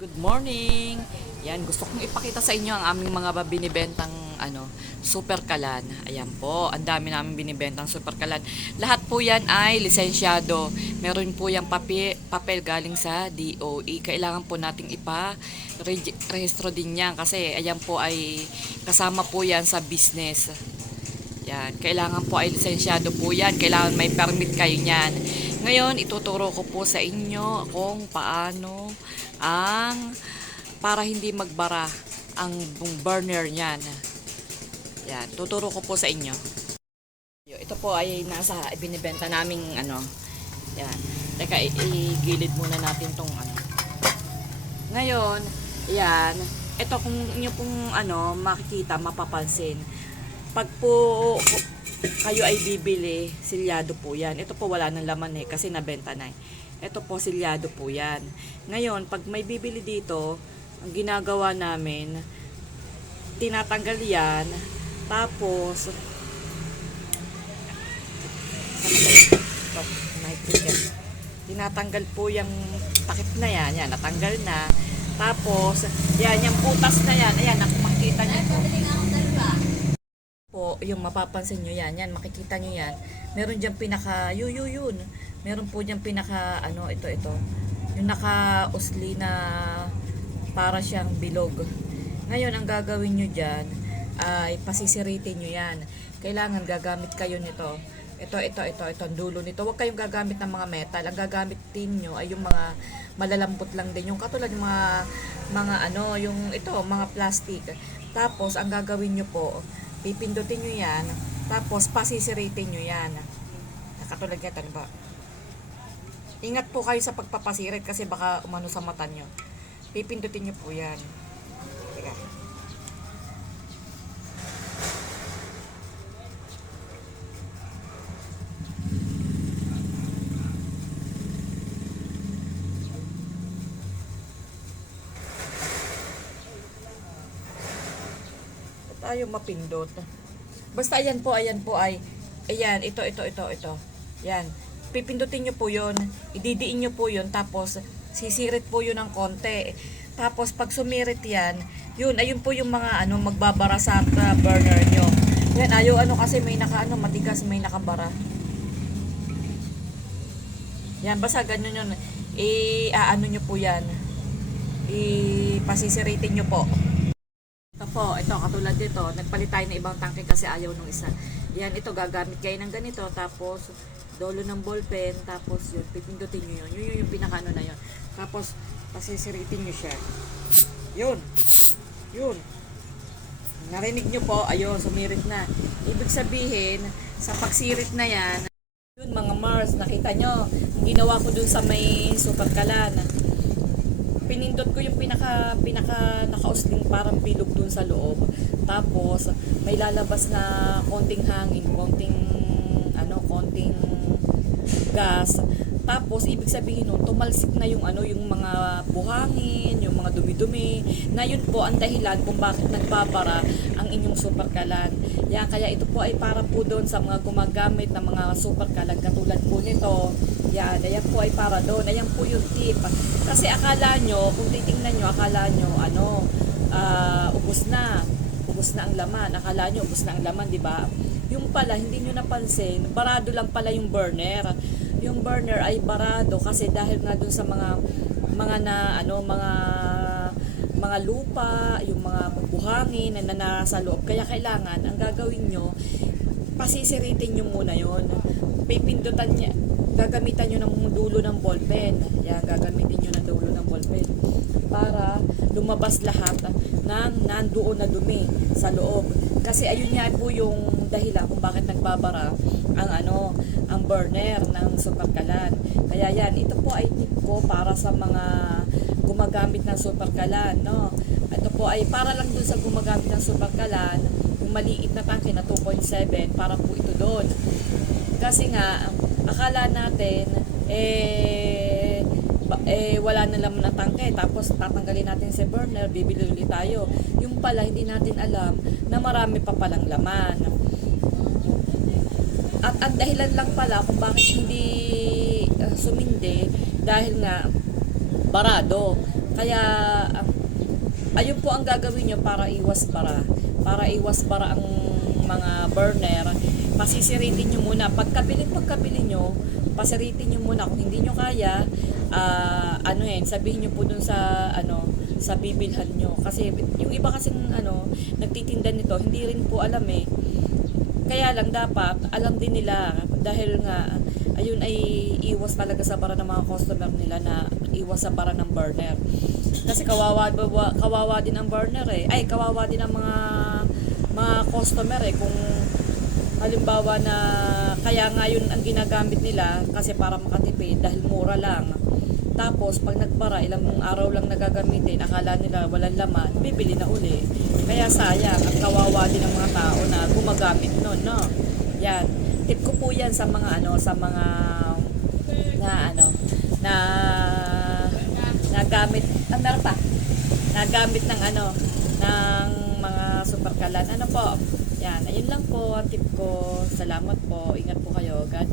Good morning! Yan, gusto kong ipakita sa inyo ang aming mga binibentang super kalan. Ayan po, ang dami namin binibentang super kalan. Lahat po yan ay lisensyado. Meron po yung papel galing sa DOE. Kailangan po nating rehistro din yan kasi ayan po ay kasama po yan sa business. Yan, kailangan po ay lisensyado po yan. Kailangan may permit kayo niyan. Ngayon, ituturo ko po sa inyo kung paano para hindi magbara ang burner niyan. Yan, tuturo ko po sa inyo. Ito po ay nasa binibenta naming yan. Teka, igilid muna natin tong Ngayon, yan, ito kung inyo pong makikita, mapapansin. Pag po kayo ay bibili, silyado po yan. Ito po wala ng laman kasi nabenta na Ito po silyado po yan. Ngayon, pag may bibili dito, ang ginagawa namin, tinatanggal yan, tapos, tinatanggal po yung takip na yan, natanggal na. Tapos, yan, yung putas na yan, ayan, makikita niyo po, yung mapapansin nyo yan, makikita nyo yan, meron dyan yun, meron po dyan ito, yung naka-usli na para siyang bilog. Ngayon, ang gagawin nyo dyan, ay pasisiritin nyo yan. Kailangan gagamit kayo nito. Ito, ang dulo nito. Huwag kayong gagamit ng mga metal. Ang gagamitin nyo ay yung mga malalambot lang din. Yung katulad yung mga plastic. Tapos, ang gagawin nyo po, pipindutin nyo yan, tapos pasisiritin nyo yan. Katulad yan, ba? Ingat po kayo sa pagpapasirit kasi baka umano sa mata nyo. Pipindutin nyo po yan. Teka. Tayo mapindot. Basta ayan po ay ayan, ito. Yan. Pipindutin nyo po 'yon. Ididiin nyo po 'yon tapos sisirit po 'yon ng konti. Tapos pag sumirit yan, ayun po yung mga magbabara sa burner nyo. Yan, kasi may matigas, may nakabara. Yan, basta ganyan yun. Nyo po yan. Pasisiritin nyo po. Ito katulad dito, nagpalit tayo ng ibang tangke kasi ayaw nung isa. Yan, ito gagamit kayo ng ganito, tapos dolo ng ballpen, tapos yun, pipindutin nyo yun. Yun yung pinaka na yun. Tapos, pasisiritin nyo siya. Yun. Narinig nyo po, ayun, sumirit na. Ibig sabihin, sa pagsirit na yan, yun mga Mars, nakita nyo, ginawa ko dun sa may super kalan. Pinindot ko yung pinaka nakausling parang bilog dun sa loob. Tapos may lalabas na konting hangin, konting gas. Tapos ibig sabihin nun, tumalsik na yung mga buhangin, yung mga dumi-dumi. Na yun po ang dahilan kung bakit nagbabara ang inyong super kalan. Yan, kaya ito po ay para po doon sa mga gumagamit ng mga super kalan katulad po nito. Yan, ayan po ay para doon. Ayan po yung tip. Kasi akala nyo, kung titingnan nyo, akala nyo, ubos na ang laman. Akala nyo, ubos na ang laman, di ba? Yung pala, hindi nyo napansin, barado lang pala yung burner. Yung burner ay barado kasi dahil nga dun sa mga lupa, yung mga buhangin na nasa loob. Kaya kailangan, ang gagawin nyo, pasisiritin nyo muna yon. Pipindutan niya, gagamitan nyo ng dulo ng ballpen. Yan, gagamitin nyo ng dulo ng ballpen para lumabas lahat ng nandoon na dumi sa loob. Kasi ayun nga po yung dahilan kung bakit nagbabara ang burner ng super kalan. Kaya yan, ito po ay tip ko para sa mga gumagamit ng super kalan, no? Ito po ay para lang dun sa gumagamit ng super kalan, yung maliit na tangke na 2.7 para po ito doon. Kasi nga akala natin wala na laman na tangke, tapos tatanggalin natin sa burner, bibili ulit tayo. Yung pala hindi natin alam na marami pa palang laman. At ang dahilan lang pala kung bakit hindi sumindi dahil nga barado. Kaya ayun po ang gagawin nyo para iwas bara. Para iwas bara ang mga burner, pasisiritin nyo muna. Pagkabili nyo, pasiritin nyo muna. Kung hindi nyo kaya, sabihin nyo po dun sa, sa bibilhan nyo. Kasi yung iba kasing, nagtitinda nito, hindi rin po alam eh. Kaya lang dapat, alam din nila. Dahil nga, ayun ay iwas talaga sa bara ng mga customer nila na iwas sa bara ng burner. Kasi kawawa din ang burner eh. Ay, kawawa din ang mga customer eh. Kung halimbawa na kaya nga yun ang ginagamit nila kasi para makatipid dahil mura lang. Tapos pag nagbara, ilang araw lang nagagamitin, akala nila walang laman, bibili na uli. Kaya sayang at kawawa din ang mga tao na gumagamit nun, no? Yan. Tip ko po yan sa mga sa mga na nagamit, meron pa. Nagamit ng ng mga superkalan. Ano po? Yan, ayun lang po ang tip ko. Salamat po. Ingat po kayo. God